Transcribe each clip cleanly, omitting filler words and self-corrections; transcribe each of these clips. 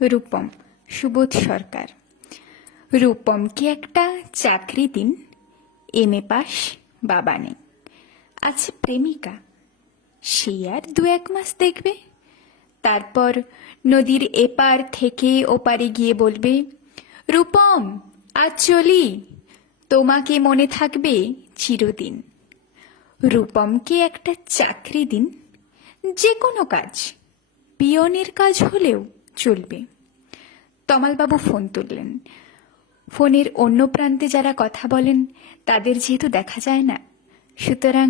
রূপম, সুবোধ সরকার। রূপমকে একটা চাকরি দিন, এমএ পাস, বাবা নেই, আছে প্রেমিকা, সে আর 2-1 মাস দেখবে। তারপর নদীর এপার থেকে ওপারে গিয়ে বলবে, রূপম আজ চলি, তোমাকে মনে থাকবে চিরদিন। রূপমকে একটা চাকরি দিন, যে কোনো কাজ, পিয়নের কাজ হলেও চলবে। তমালবাবু ফোন তুললেন। ফোনের অন্য প্রান্তে যারা কথা বলেন তাদের যেহেতু দেখা যায় না, সুতরাং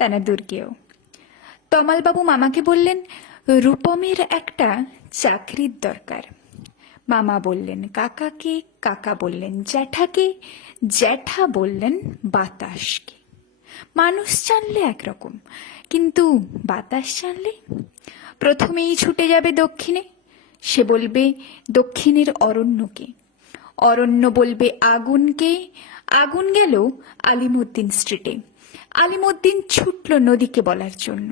তারা দুর্গেও। তমালবাবু মামাকে বললেন, রূপমের একটা চাকরির দরকার। মামা বললেন কাকাকে, কাকা বললেন জ্যাঠাকে, জ্যাঠা বললেন বাতাসকে। মানুষ জানলে একরকম, কিন্তু বাতাস জানলে? প্রথমেই ছুটে যাবে দক্ষিণে, সে বলবে দক্ষিণের অরণ্যকে, অরণ্য বলবে আগুনকে, আগুন গেল আলিমুদ্দিন স্ট্রিটে, আলিমুদ্দিন ছুটল নদীকে বলার জন্য,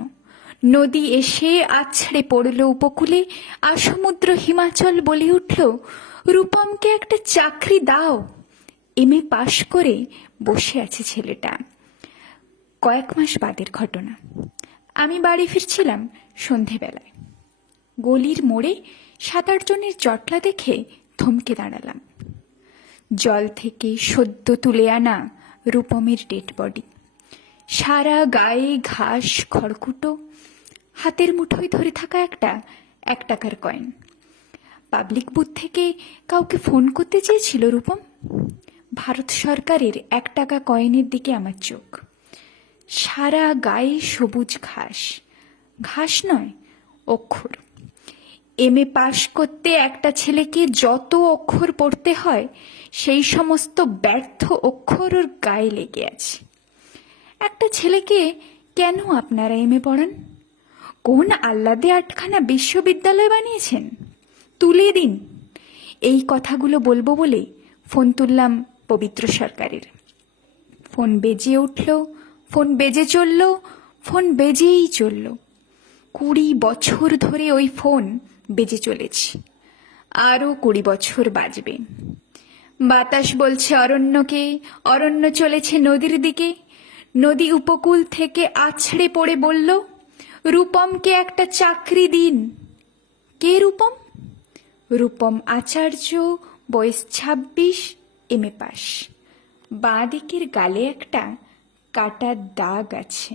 নদী এসে আছড়ে পড়ল উপকূলে, আর সমুদ্র হিমাচল বলে উঠল, রূপমকে একটা চাকরি দাও। এমএ পাশ করে বসে আছে ছেলেটা। কয়েক মাস বাদের ঘটনা। আমি বাড়ি ফিরছিলাম সন্ধেবেলায়। গলির মোড়ে 7-8 জনের জটলা দেখে থমকে দাঁড়ালাম। জল থেকে সদ্য তুলে আনা রূপমের ডেড বডি, সারা গায়ে ঘাস খড়কুটো, হাতের মুঠোয় ধরে থাকা একটা 1 টাকার কয়েন। পাবলিক বুথ থেকে কাউকে ফোন করতে চেয়েছিল রূপম। ভারত সরকারের 1 টাকা কয়েনের দিকে আমার চোখ। সারা গায়ে সবুজ ঘাস, ঘাস নয় অক্ষর। এমএ পাশ করতে একটা ছেলেকে যত অক্ষর পড়তে হয়, সেই সমস্ত ব্যর্থ অক্ষর ওর গায়ে লেগে আছে। একটা ছেলেকে কেন আপনারা এমএ পড়ান? কোন আহ্লাদে 8খানা বিশ্ববিদ্যালয় বানিয়েছেন? তুলে দিন। এই কথাগুলো বলবো বলে ফোন তুললাম পবিত্র সরকারের। ফোন বেজে উঠল, ফোন বেজে চলল, ফোন বেজেই চলল। 20 বছর ধরে ওই ফোন বেজে চলেছে, আরও 20 বছর বাজবে। বাতাস বলছে অরণ্যকে, অরণ্য চলেছে নদীর দিকে, নদী উপকূল থেকে আছড়ে পড়ে বলল, রূপমকে একটা চাকরি দিন। কে রূপম? রূপম আচার্য, বয়স 26, এমএ পাস। বাঁ দিকের গালে একটা কাটার দাগ আছে।